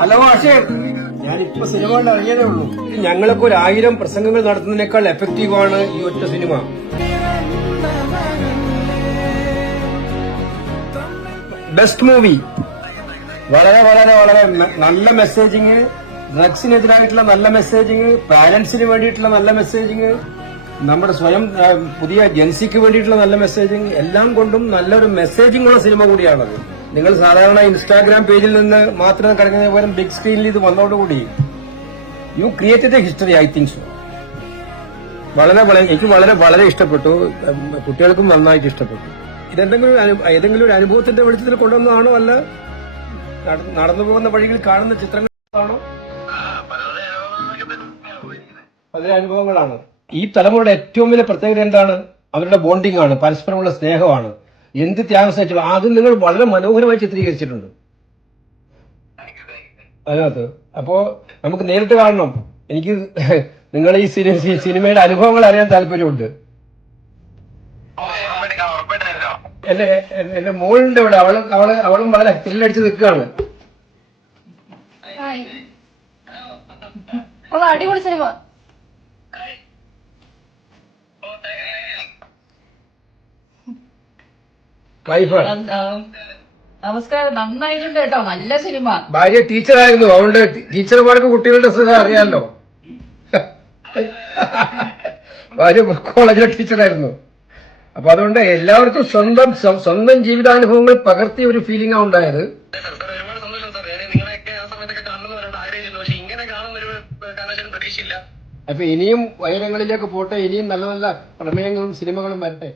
Hello Akshay, ഞാനിപ്പോ cinema കൊണ്ട് ഇറങ്ങിയതേ ഉള്ളൂ. ഞങ്ങളൊക്കെ 1000 പ്രസംഗങ്ങൾ നടത്തുന്നതിനേക്കാൾ എഫക്റ്റീവാണ് ഈ ഒറ്റ സിനിമ. Best movie. വളരെ വളരെ വളരെ നല്ല മെസ്സേജിങ്, ഡ്രഗ്സിനെതിരായിട്ടുള്ള നല്ല മെസ്സേജിങ്, പാരന്റ്സിന് വേണ്ടിയിട്ടുള്ള നല്ല മെസ്സേജിങ്, നമ്മുടെ സ്വയം പുതിയ ജൻസിക്ക് വേണ്ടിയിട്ടുള്ള നല്ല മെസ്സേജിങ്, എല്ലാം കൊണ്ടും നല്ലൊരു മെസ്സേജിംഗ് ഉള്ള സിനിമ കൂടിയാണത്. നിങ്ങൾ സാധാരണ ഇൻസ്റ്റാഗ്രാം പേജിൽ നിന്ന് മാത്രം കിടക്കുന്ന പോലെ ബിഗ് സ്ക്രീനിൽ ഇത് വന്നതോടുകൂടി U created A history. I think so. എനിക്ക് വളരെ വളരെ ഇഷ്ടപ്പെട്ടു. കുട്ടികൾക്കും നന്നായിട്ട് ഇഷ്ടപ്പെട്ടു. ഏതെങ്കിലും ഒരു അനുഭവത്തിന്റെ വെളിച്ചത്തിൽ കൊണ്ടുവന്നതാണോ അല്ല നടന്നു പോകുന്ന വഴിയിൽ കാണുന്ന ചിത്രങ്ങളാണോ? പല അനുഭവങ്ങളാണ്. ഈ തലമുറയുടെ ഏറ്റവും വലിയ പ്രത്യേകത എന്താണ്? അവരുടെ ബോണ്ടിങ് ആണ്, പരസ്പരമുള്ള സ്നേഹമാണ്. എന്ത് ത്യാഗം സഹിച്ചു അത് നിങ്ങൾ വളരെ മനോഹരമായി ചിത്രീകരിച്ചിട്ടുണ്ട് അതിനകത്ത്. അപ്പോ നമുക്ക് നേരിട്ട് കാണണം. എനിക്ക് നിങ്ങൾ ഈ സിനിമയുടെ അനുഭവങ്ങൾ അറിയാൻ താല്പര്യമുണ്ട്. എന്റെ മോളുണ്ട് ഇവിടെ. അവളും വളരെ ത്രില്ലടിച്ച് നിൽക്കുകയാണ്. അടിപൊളി സിനിമ. നമസ്കാരം. നന്നായിട്ടുണ്ട് കേട്ടോ, നല്ല സിനിമ. ഭാര്യ ടീച്ചറായിരുന്നു, അതുകൊണ്ട് ടീച്ചർമാർക്ക് കുട്ടികളുടെ സുഖം അറിയാമല്ലോ. ഭാര്യ കോളേജിലെ ടീച്ചറായിരുന്നു. അപ്പൊ അതുകൊണ്ട് എല്ലാവർക്കും സ്വന്തം ജീവിതാനുഭവങ്ങൾ പകർത്തിയ ഒരു ഫീലിംഗാണ് ഉണ്ടായത്. അപ്പൊ ഇനിയും ഉയരങ്ങളിലേക്ക് പോട്ടെ, ഇനിയും നല്ല നല്ല പ്രമേയങ്ങളും സിനിമകളും വരട്ടെ.